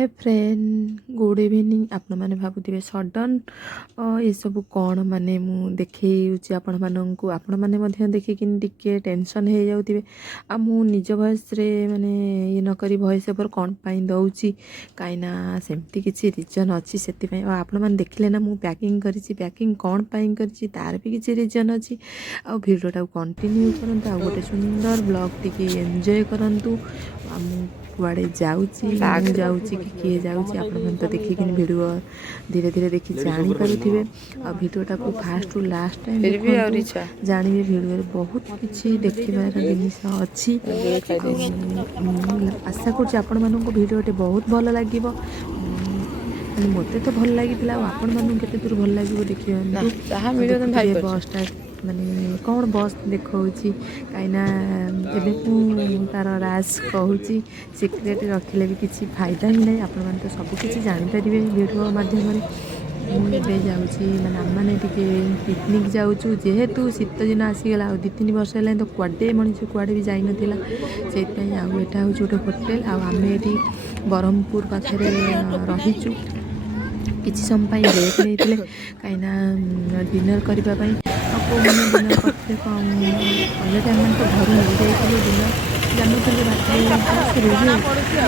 Hi friend good evening आपण मैंने भावुवे sudden ये सब कौन माने मु देखी आपण मैंने देखिक टे टेंशन हो जाऊे आ मु निज भयस माने ये नक भयस ओवर कौन पाई दौची कहीं सेमती किसी रिजन अच्छी से आपण मैंने देखिले ना मु पैकिंग करी पैकिंग कौन पाई करी तार भी किसी रिजन अच्छी आ भिडियोटा कंटिन्यू करंतु आ गोटे सुंदर ब्लॉग टी एंजॉय करंतु कुआड़े जाऊँगी कि किए जाऊँगी आपण तो देखिक भिडियो धीरे धीरे देखी जानीपारे आ भिडियोटा को फास्ट टू लास्ट टाइम जानवे भिडियो बहुत किसी देखार जिन अच्छी आशा कर भिडियोटे बहुत भल लगे मत तो भल लगी आपण मानते दूर भल लगे देखिए बसटा माने कौन बस देखी कहीं तार राज कहूँ सिक्रेट रखिले भी किसी फायदा ही नहीं आपण मैंने तो सबकि जानीपारे भिडियो मध्यम मुझे जाऊँगी मैंने आम मैंने पिकनिक जाऊँ जेहेतु शीत दिन आसीगला आ 2-3 वर्ष है तो कुआडे मनीष कुआडे भी जाई नथिला से यहाँ हूँ गोटे होटेल आम ये ब्रह्मपुर पाखे रहीचु किसी समय ब्रेक नहीं कहीं डिनर करने मैंने डिनर करते अलग टाइम मैंने तो घर नहीं जाइए डिनर जानते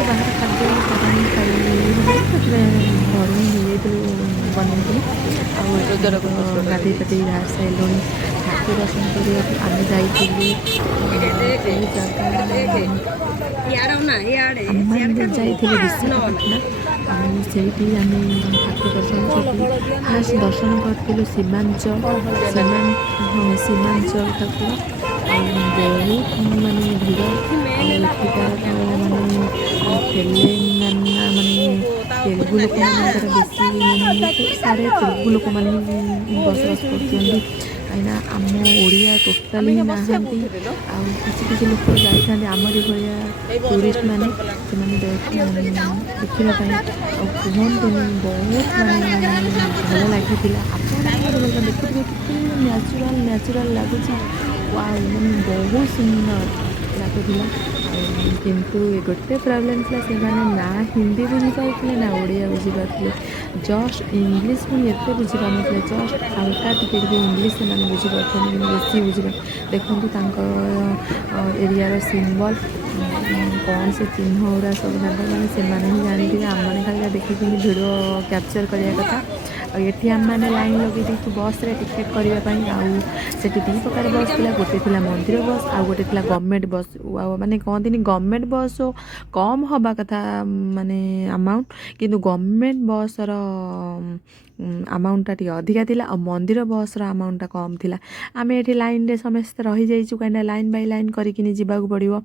बाहर खाद्य खाई घर ही बनई गाधे पाधे बाहर सारू ठाकुर दर्शन करने आम जाइए विशाखापाटना से ठाकुर दर्शन फास्ट दर्शन करूँ सीमांचल सीमांचल ठाकुर बहुत माने भिड़ माने तेलेंगाना माने तेलुगु लोक बेसी सारे तेलुगु लोक मैंने बसबास कर कहीं आम ओडिया टोटाली ना किसी किसी लोक जाता आमरी भाया टूरिस्ट मैंने देखा कहते बहुत माने भल लगी देखिए कि न्याचुराल लगुच मैंने बहुत सुंदर लगुला किंतु गोटे प्रोब्लेम था से ना हिंदी बुझीपारे ना ओडिया बुझीपारे जस्ट इंग्लीश पुणी एत बुझीपारे जस्ट हल्का टिके इंग्लीश से बुझीपारे बेसी बुझे देखूँ एरियार सिंबल कौन से चिन्ह गुरा सब मैंने से ही जानी आम मैंने खाली देखिक भिडियो कैप्चर करने कथा ये आम मैंने लाइन लगे दी बस रे टिकेट करने आउ दी प्रकार बस थी गोटे थी मंदिर बस आ गोटे थी गवर्नमेंट बस माने कहते गवर्नमेंट बस कम हवा कथा माने अमाउंट किंतु गवर्नमेंट बस अमाउंटा टी अधिका थिला और मंदिर बस अमाउंटा कम थिला आमे एठी लाइन रे समस्त रही जाइछु कहीं लाइन बाय लाइन करिकिनी जीवाक पड़िबो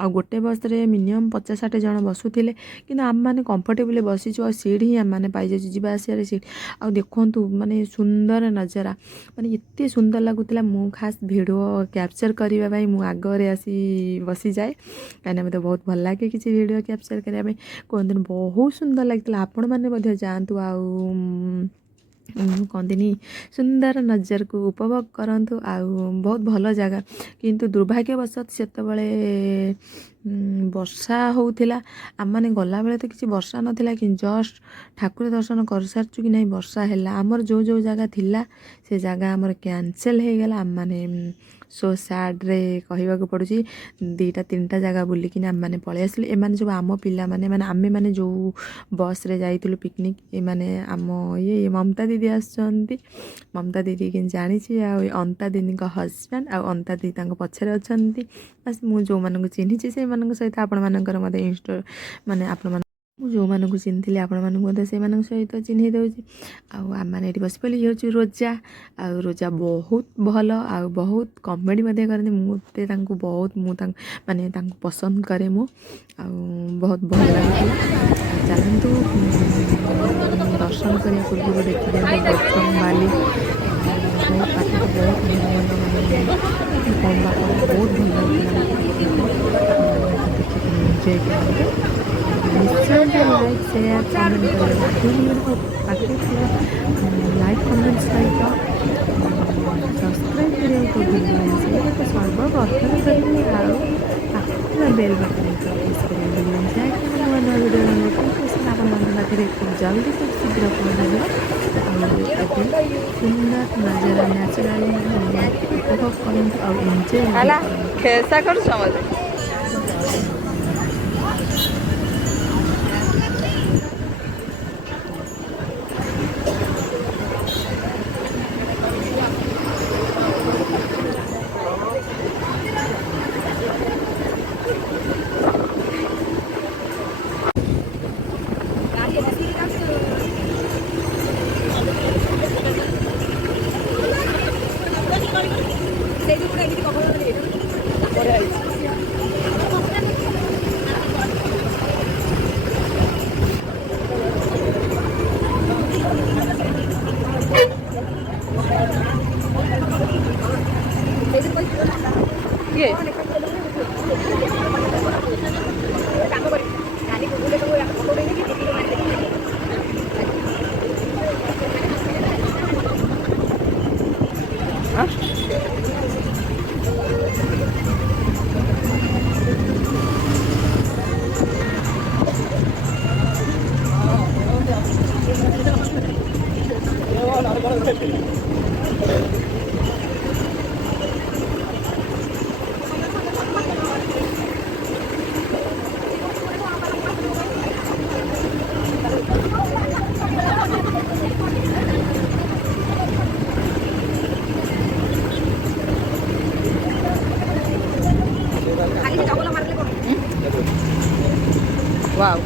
आ गोटे बस रे मिनिमम 50-60 जन बसुथिले किंतु आम माने कंफर्टेबल बसीछु आ सीट ही आम माने पाई जाइछु जीवा आसिया सीट आ देखंतु माने सुंदर नजारा माने एते सुंदर लागुतिला मु खास वीडियो कैप्चर करबा भाई मु आगरे आसी बसी जाए कहीं मते बहुत भल लागे किसी वीडियो कैप्चर करबा भाई कहते बहुत सुंदर लगता आपण मैंने मध्य जातु कहते सुंदर नजर को उपभोग करंतु बहुत भल जगह किंतु दुर्भाग्यवशत से वर्षा होउथिला आम माने गला बेले तो किसी वर्षा नथिला कि जस्ट ठाकुर दर्शन कर सारचु कि नहीं वर्षा हैला आमर जो जो जगह थिला से जगह आमर कैंसल हो गला आम माने सो सैड रे कहवाक पड़ुची 2-3टा जगह बुलिकी आम मैंने पलि आसिले एमाने सब आम पिला माने आमे माने जो बस रे जाइतलु पिकनिक ए माने आम ये ममता दीदी आसछंती ममता दीदी कि जानी आ अंता दीदी का हस्बैंड आ अंता दीदी तांको पछरे अछंती बस मु जो मानक चिन्हिची से मानक सहित आपण मानकर मते इंस्टा माने आपण जो मानक चिन्हती आपण से सहित चिन्ह दूसरी आम मैंने बस पड़े ये हूँ रोजा आ रोजा बहुत भल आ बहुत कमेडी करते मुझे बहुत माने पसंद करे मु बहुत भल लगे चलतु दर्शन करने पूर्व देखिए बजरंग बाली बहुत पाठ बहुत भल देखिए निश्चय लाइक शेयर कमेंट करें लाइक कमेंट सहित सब्सक्राइब करें तो सर्वप्रथम करेंगे बेल बटन प्रेस करेंगे वीडियो नोटिफिकेशन जल्दी से शीघ्र पहुँचीज और सुंदर नजारा न्याचुराल उपभोग करते और एंजॉय कैसा कर समझ वाव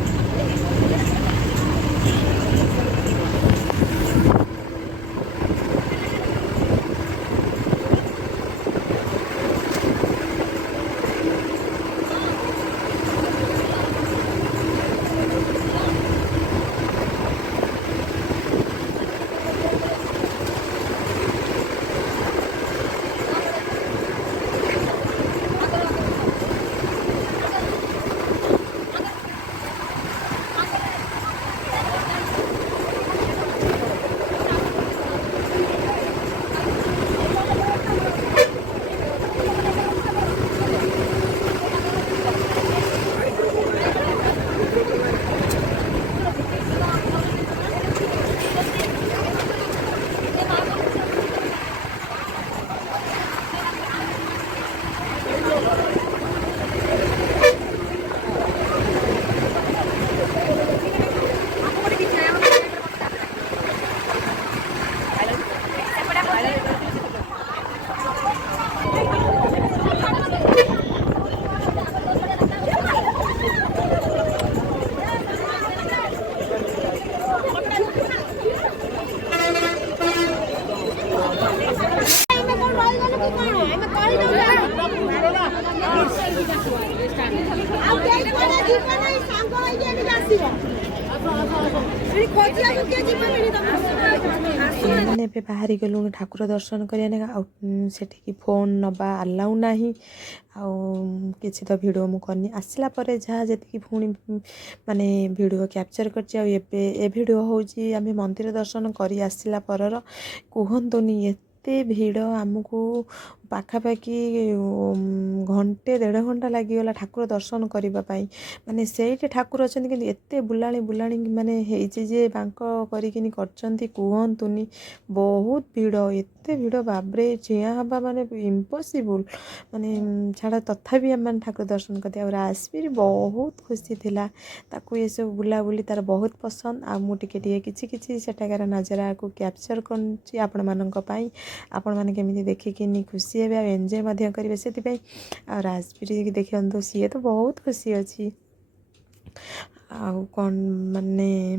मैंने बाहरी गलुण ठाकुर दर्शन करके फोन नवा अलाउ ना किसी तो भिड मुझे आसला जहाँ जी पुणी माने भिड कैप्चर कर भिड हूँ आम मंदिर दर्शन कर आसला पर कहतुनि एते भिड़ आमको पाखापाखि घंटे 1.5 घंटा लगिगला ठाकुर दर्शन करने माने से ठाकुर अच्छा कि एत बुला बुला माने जे बांक कहतुनि बहुत भिड़ एत भिड़ बाबरे चिया हवा माने इम्पॉसिबल माने छाड़ा तथापि आम ठाकुर दर्शन करते रास भी बहुत खुशी थिला ताकू ये सब बुलाबुली तार बहुत पसंद आ मुझे किसी सेठाकार नजरा को कैप्चर कर आपण मैंने केमी देखिकी खुशी हे एंजॉय करेंगे से राजपीरी देखते सी तो बहुत खुशी अच्छी कौन माने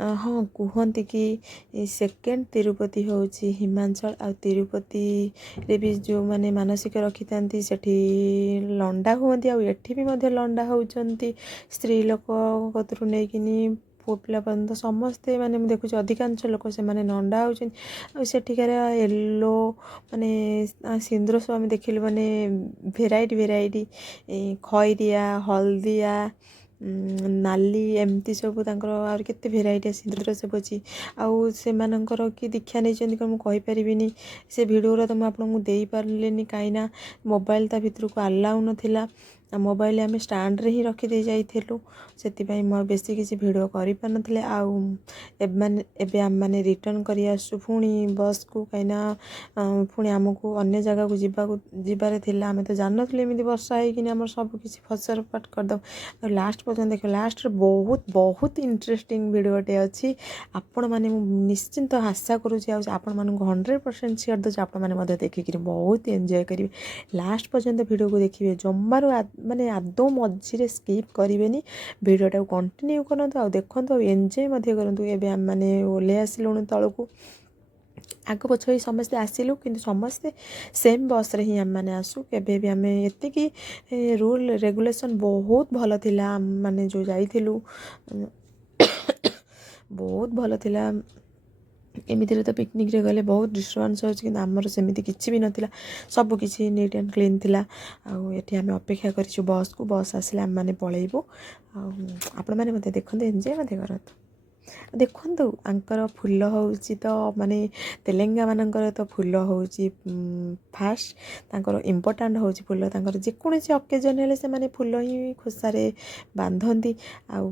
हाँ कहते कि सेकेंड तिरुपति हूँ हिमाचल आ तिरुपति रे भी जो माने मानसिक रखी था सेठी लंडा हुआ आठी भी लंडा होती स्त्री लोक कतरू नहीं पुआ पिला पर्यंत समस्ते माने देखुच अधिकांश लोक से माने नंडा होठिकार येलो माने सिंदूर सब आम देखिलु माने भेराइटी खैरिया हल्दिया नाली एमती सब आर केते भेराइटी सिंदूर सब अच्छी आउ से कि दीक्षा नहीं मुझे से भिडियो तो मुझे दे पारे कहीं मोबाइल ता भितर को अलाउ नाला ମୋବାଇଲ ଆମେ ଷ୍ଟାଣ୍ଡରେ ହିଁ ରଖିଦେଇ ଯାଇଥିଲୁ, ସେଥିପାଇଁ ମୁଁ ବେଶୀ କିଛି ଭିଡ଼ିଓ କରିପାରିନଥିଲି। ଆଉ ଏବେ ଆମେମାନେ ରିଟର୍ଣ୍ଣ କରି ଆସୁଛୁ ପୁଣି ବସ୍କୁ, କାହିଁକିନା ପୁଣି ଆମକୁ ଅନ୍ୟ ଜାଗାକୁ ଯିବାର ଥିଲା। ଆମେ ତ ଜାଣିନଥିଲୁ ଏମିତି ବର୍ଷା ହେଇକିନି ଆମର ସବୁ କିଛି ଫସରଫାଟ କରିଦେବ। ଆଉ ଲାଷ୍ଟ ପର୍ଯ୍ୟନ୍ତ ଦେଖିବ, ଲାଷ୍ଟରେ ବହୁତ ଇଣ୍ଟରେଷ୍ଟିଂ ଭିଡ଼ିଓଟେ ଅଛି। ଆପଣମାନେ, ମୁଁ ନିଶ୍ଚିନ୍ତ ଆଶା କରୁଛି ଆଉ ଆପଣମାନଙ୍କୁ 100% ସିଓର ଦେଉଛି, ଆପଣମାନେ ମଧ୍ୟ ଦେଖିକିରି ବହୁତ ଏନ୍ଜୟ କରିବେ। ଲାଷ୍ଟ ପର୍ଯ୍ୟନ୍ତ ଭିଡ଼ିଓକୁ ଦେଖିବେ, ଜମାରୁ ମାନେ ଆଦୌ ମଝିରେ ସ୍କିପ୍ କରିବେନି। ଭିଡ଼ିଓଟାକୁ କଣ୍ଟିନ୍ୟୁ କରନ୍ତୁ ଆଉ ଦେଖନ୍ତୁ ଆଉ ଏନ୍ଜୟ ମଧ୍ୟ କରନ୍ତୁ। ଏବେ ଆମେମାନେ ଓହ୍ଲେଇ ଆସିଲୁଣି ତଳକୁ, ଆଗ ପଛ ହୋଇ ସମସ୍ତେ ଆସିଲୁ, କିନ୍ତୁ ସମସ୍ତେ ସେମ୍ ବସ୍ରେ ହିଁ ଆମେମାନେ ଆସୁ। କେବେ ବି ଆମେ ଏତିକି ରୁଲ୍ ରେଗୁଲେସନ୍ ବହୁତ ଭଲ ଥିଲା। ମାନେ ଯେଉଁ ଯାଇଥିଲୁ ବହୁତ ଭଲ ଥିଲା। ଏମିତିରେ ତ ପିକନିକ୍ରେ ଗଲେ ବହୁତ ଡିଷ୍ଟର୍ବାନ୍ସ ହେଉଛି, କିନ୍ତୁ ଆମର ସେମିତି କିଛି ବି ନଥିଲା, ସବୁ କିଛି ନିଟ୍ ଆଣ୍ଡ କ୍ଲିନ୍ ଥିଲା। ଆଉ ଏଠି ଆମେ ଅପେକ୍ଷା କରିଛୁ ବସ୍କୁ, ବସ୍ ଆସିଲେ ଆମେମାନେ ପଳେଇବୁ। ଆଉ ଆପଣମାନେ ମଧ୍ୟ ଦେଖନ୍ତୁ, ଏନ୍ଜୟ ମଧ୍ୟ କରନ୍ତୁ। ଦେଖନ୍ତୁ ଆଙ୍କର ଫୁଲ ହେଉଛି ତ, ମାନେ ତେଲେଙ୍ଗାନାମାନଙ୍କର ତ ଫୁଲ ହେଉଛି ଫାଷ୍ଟ, ତାଙ୍କର ଇମ୍ପୋର୍ଟାଣ୍ଟ ହେଉଛି ଫୁଲ। ତାଙ୍କର ଯେକୌଣସି ଅକେଜନ୍ ହେଲେ ସେମାନେ ଫୁଲ ହିଁ ଖୋସାରେ ବାନ୍ଧନ୍ତି। ଆଉ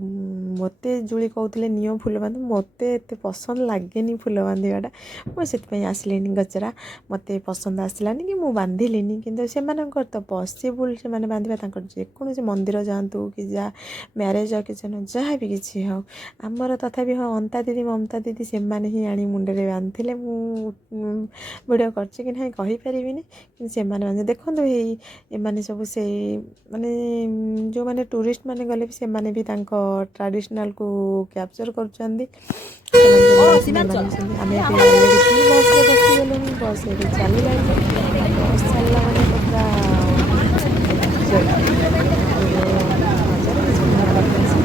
ମୋତେ ଜୁଳି କହୁଥିଲେ ନିଅ ଫୁଲ ବାନ୍ଧ, ମୋତେ ଏତେ ପସନ୍ଦ ଲାଗେନି ଫୁଲ ବାନ୍ଧିବାଟା, ମୁଁ ସେଥିପାଇଁ ଆସିଲିନି ଗଜରା, ମୋତେ ପସନ୍ଦ ଆସିଲାନି କି ମୁଁ ବାନ୍ଧିଲିନି। କିନ୍ତୁ ସେମାନଙ୍କର ତ ପସିବୁଲ୍, ସେମାନେ ବାନ୍ଧିବା, ତାଙ୍କର ଯେକୌଣସି ମନ୍ଦିର ଯାଆନ୍ତୁ କି ମ୍ୟାରେଜ୍ ଅକେଜନ୍ ଯାହା ବି କିଛି ହେଉ। ଆମର ତଥାପି ହଁ ଅନ୍ତା ଦିଦି ମମତା ଦିଦି ସେମାନେ ହିଁ ଆଣି ମୁଣ୍ଡରେ ବାନ୍ଧିଥିଲେ। ମୁଁ ଭିଡ଼ିଓ କରିଛି କି ନାହିଁ କହିପାରିବିନି, କିନ୍ତୁ ସେମାନେ ମାନେ ଦେଖନ୍ତୁ ଏମାନେ ସବୁ ସେଇ ମାନେ ଯେଉଁମାନେ ଟୁରିଷ୍ଟ ମାନେ ଗଲେ ବି ସେମାନେ ବି ତାଙ୍କ ଟ୍ରାଡ଼ିସନାଲକୁ କ୍ୟାପଚର୍ କରୁଛନ୍ତି। ଆମେ ଏବେ ଅଲରେଡ଼ି ପୁଣି ବସ୍ରେ ବସିଗଲୁଣି, ବସ୍ ଏବେ ଚାଲିଲାଣି। ଆଉ ବସ୍ ଚାଲିଲା ମାନେ ତ ପୁରା ଏନ୍ଜୟ ଭିଡ଼ିଓ ନଜର କିଛି ନୂଆ କଥା ଆସିବ।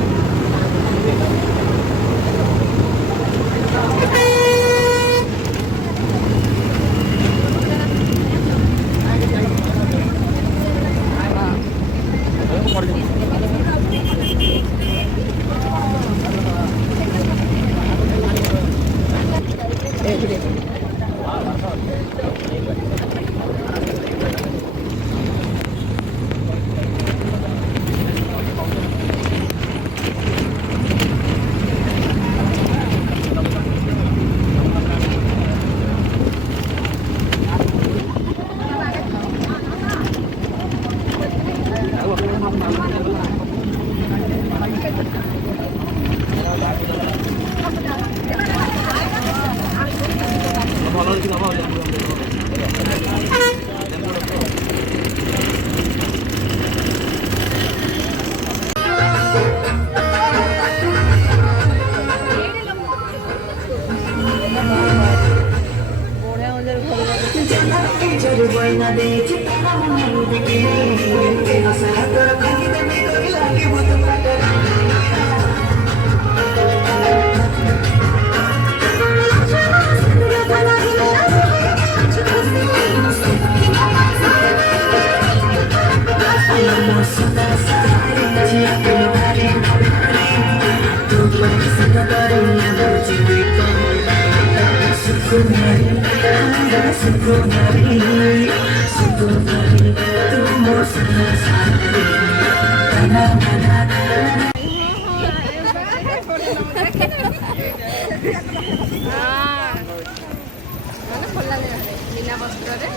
ବିନା ବସ୍ତ୍ରରେ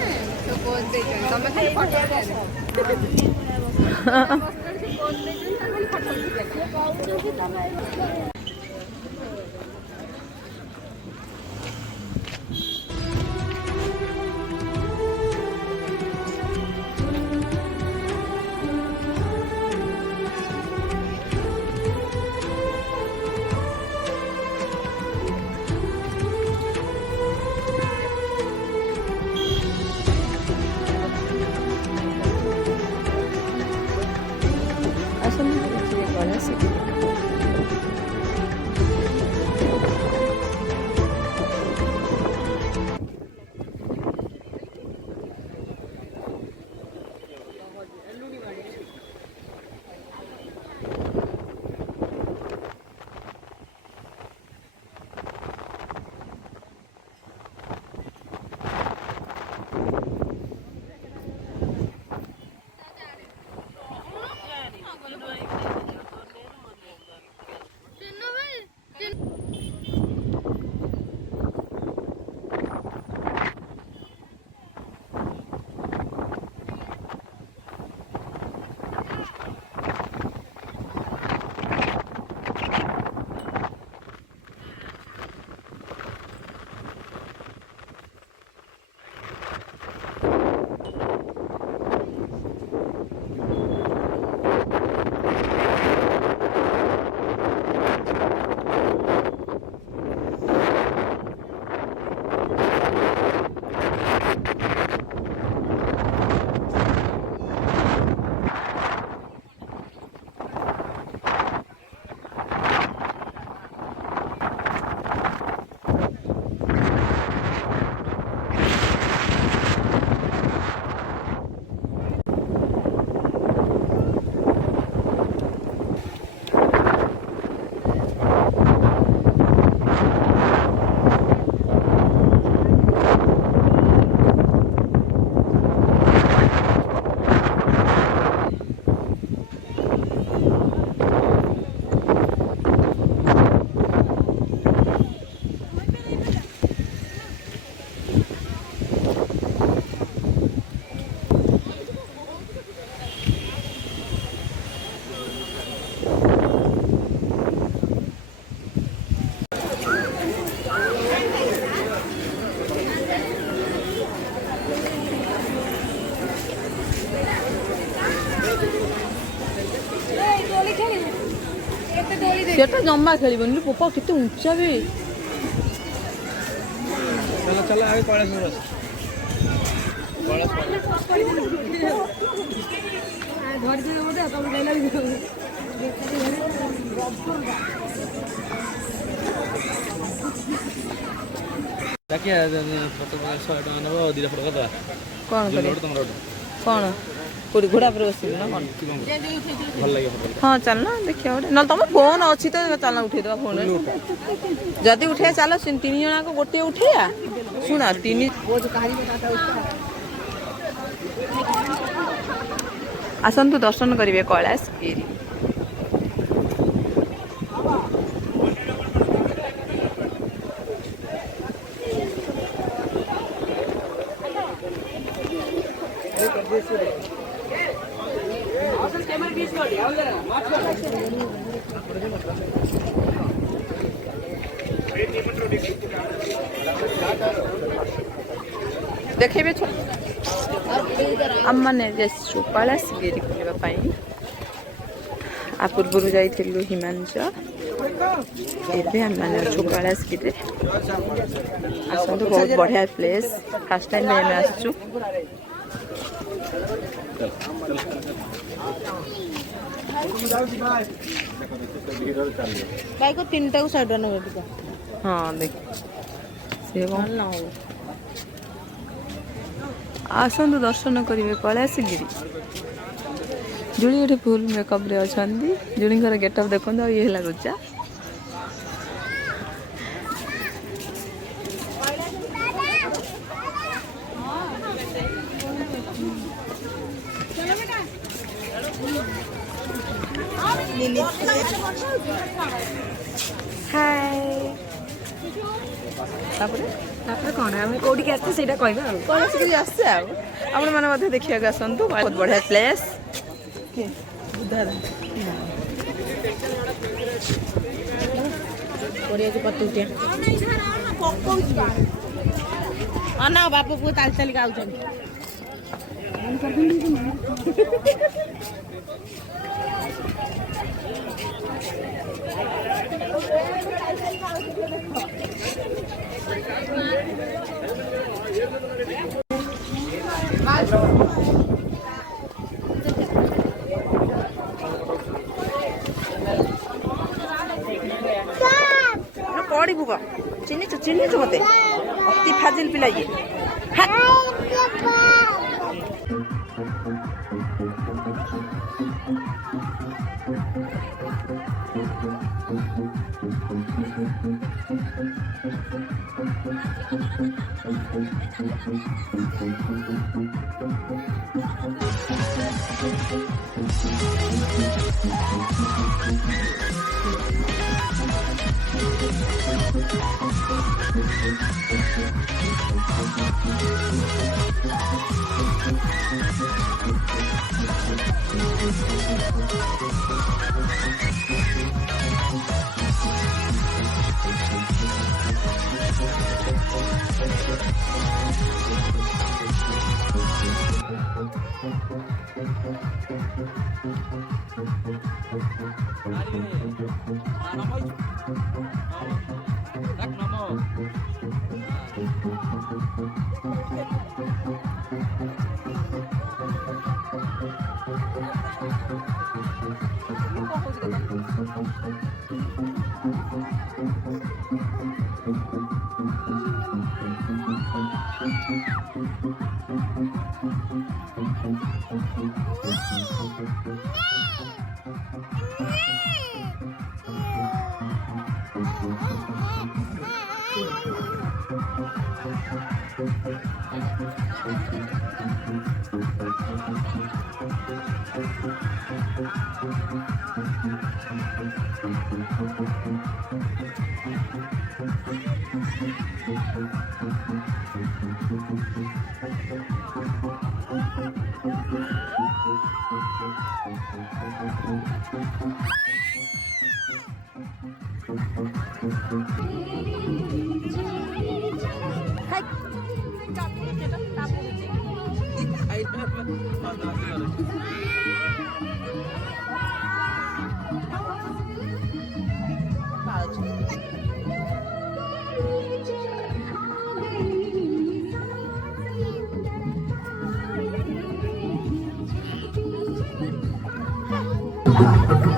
ପୋଜ୍ ଦେଇଛନ୍ତି, ତମେ ଖାଲି ଫଟୋ ଆସନ୍ତୁ ଗଣେଶ सेटा जम्मा खेलिबनि पोपा केते ऊंचा बे चलो चलो आगे कॉलेज में बस कॉलेज घर जे बोले तो लेला देखिए फोटो 100 टका नबो दिला फोटो कदा कोन करे लोड तुम रोड कोन पूरी घोड़ा पर बसिबि ना कोन भल लागे फोटो हाँ चल ना देखिए गोटे ना तुम फोन अच्छी तो चल उठे दवा फोन जदि उठे चल 3 जना को गोटे उठेया शुणा 3 आसतु दर्शन करेंगे कैलाशगिरी देखेबे आमने कैलाशगिरी बुलवाई आ पूर्व जाइलु हिमांचल एबे आमने अच्छु कैलाशगिरी आसतु बहुत बढ़िया प्लेस फर्स्ट टाइम में आसचु भाई को 3टा को 60 न हाँ देख से आसतु दर्शन करेंगे कैलाशगिरी जुड़ी गोटे फुल मेकअप रे अच्छा जुड़ी गेटअप देखो ये लगुचा हाय कौन आम कौटी आसते से कैलाशगिरी आसचे आपण मैंने देखा आसतु बहुत बढ़िया प्लेस ना बापू को ताल चल गाउ पड़ी बुबा चिन्ह मत अति फाजिल पिला ये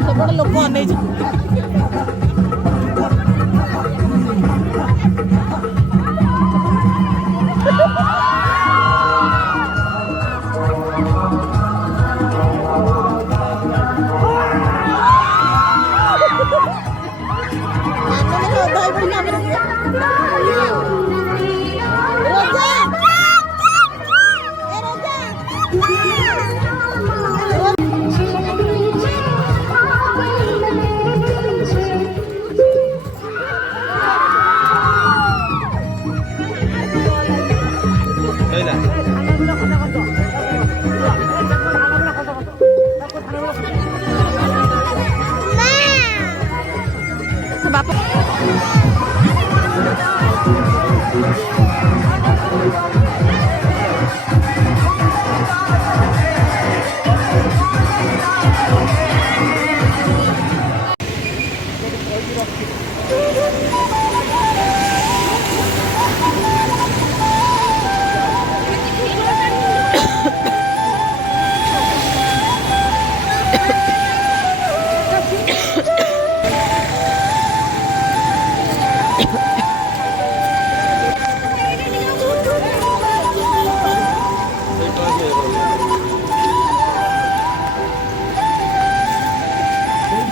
ସେପଟେ ଲୋକ ଅନେଇଛୁ।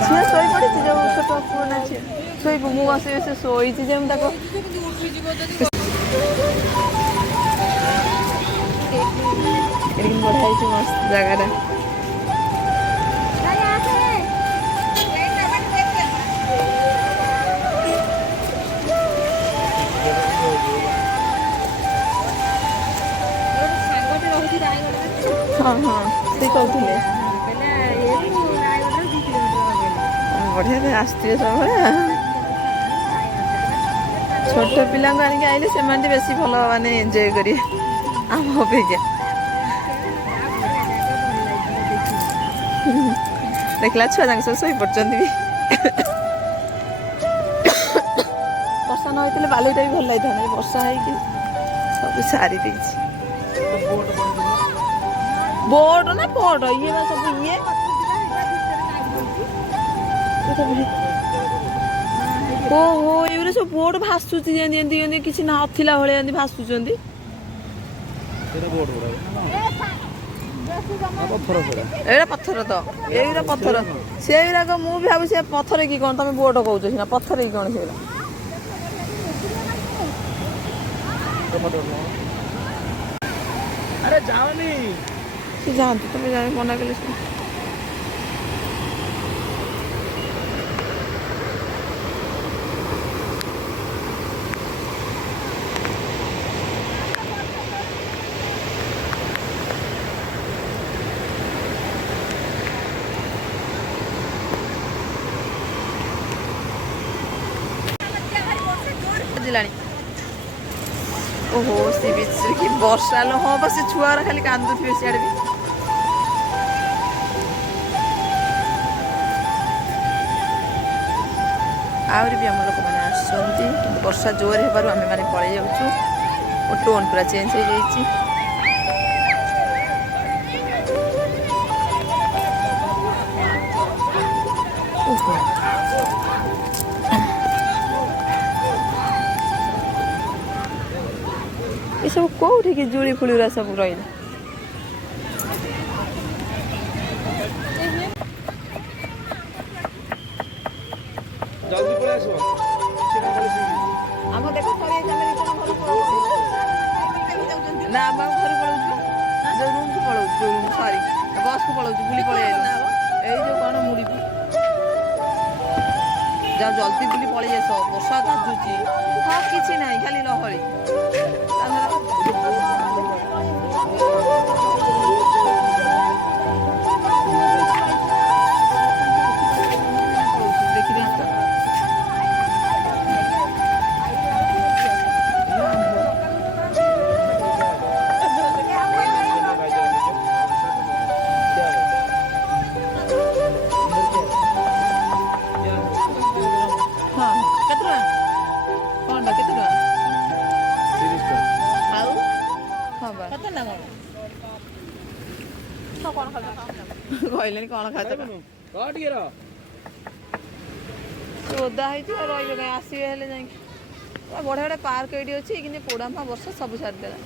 ଝିଅ ଶୋଇପଡ଼ିଛି ଯୋଉ ଛୋଟ ପୁଅ ନା ଝିଅ ଶୋଇବୁ ମୁଁ ବସି ବସି ଶୋଇଛି ଯେ ମୁଁ ତାକୁ ଏଠି ବଢ଼ିଆ ହେଇଛି ମସ୍ତ ଜାଗାଟା। ହଁ ହଁ ସେ କହୁଥିଲେ ବଢ଼ିଆ ଆସିଥିବେ ସବୁବେଳେ। ଛୋଟ ପିଲାଙ୍କୁ ଆଣିକି ଆଇଲେ ସେମାନେ ବେଶୀ ଭଲ ମାନେ ଏନ୍ଜୟ କରିବେ ଆମ ଅପେକ୍ଷା। ଦେଖିଲା ଛୁଆ ଯାଙ୍କ ସବୁ ଶୋଇପଡ଼ିଛନ୍ତି ବି। ବର୍ଷା ନ ହେଇଥିଲେ ବାଲିଟା ବି ଭଲ ଲାଗିଥାନ୍ତା, ବର୍ଷା ହେଇକି ସବୁ ସାରି ଦେଇଛି। ବୋଟ ନା ପଟ ଇଏ ବା ସବୁ ଇଏ ଓହୋ ଏଗୁରା ସବୁ ବୋଟ ଭାସୁଛି ଯେମିତି ଏମିତି ଏମିତି କିଛି ନଥିଲା ଭଳିଆ ଏମିତି ଭାସୁଛନ୍ତି। ଏଇଟା ପଥର ତ ଏଇଗୁରା ପଥର ସେଇଗୁରାକ ମୁଁ ବି ଭାବୁଛି ପଥର କି କଣ ତମେ ବୋଟ କହୁଛ ସିନା ପଥର କି କଣ ସେଇଗୁରା। अरे जाओनी ସେ ଯାଆନ୍ତୁ ତମେ ଯାଇ ମନା କଲେ ସେ ବୁଝିଲାଣି। ଓହୋ ସି ବିଚରେ କି ବର୍ଷା लो ହଁ ବା ସେ ଛୁଆଗୁରା ଖାଲି କାନ୍ଦୁଥିବେ ସିଆଡ଼େ ବି। ଆହୁରି ବି ଆମ ଲୋକମାନେ ଆସୁଛନ୍ତି କିନ୍ତୁ ବର୍ଷା ଜୋର ହେବାରୁ ଆମେମାନେ ପଳେଇ ଯାଉଛୁ। ମୋ ଟୋନ୍ ପୁରା ଚେଞ୍ଜ ହେଇଯାଇଛି। ଓହୋ ଏସବୁ କୋଉଠିକି ଜୁଳି ଫୁଳିଗୁରା ସବୁ ରହିଲା। जल्दी पळेଇ ଆସିବ ଆମ ଦେଖ ନା ଆମ ଘରୁ ପଳଉଛୁ ଯୋଉ ରୁମକୁ ପଳଉଛୁ ଯୋଉ ରୁମ ସରି ବସକୁ ପଳଉଛୁ ବୁଲି ପଳେଇ ଯାଇଛୁ ଏଇ ଯୋଉ କଣ ମୁଡ଼ିକୁ ଯାଉ ଜଲ୍ଦି ବୁଲି ପଳେଇ ଆସ ବର୍ଷା କାଚୁଛି। ହଁ କିଛି ନାହିଁ ଖାଲି ଲହରୀ ଦେଖିଦେଇଛୁ ତ। କହିଲେନି କଣ ଖାଇଛ? ଓଦା ହେଇଯିବ ରହିବେ କାହିଁ ଆସିବେ ହେଲେ ଯାଇକି ବଢ଼ିଆ ବଢ଼ିଆ ପାର୍କ ଏଇଠି ଅଛି କିନ୍ତୁ ପୋଡ଼ାମା ବର୍ଷା ସବୁ ଛାଡ଼ିଦେଲା।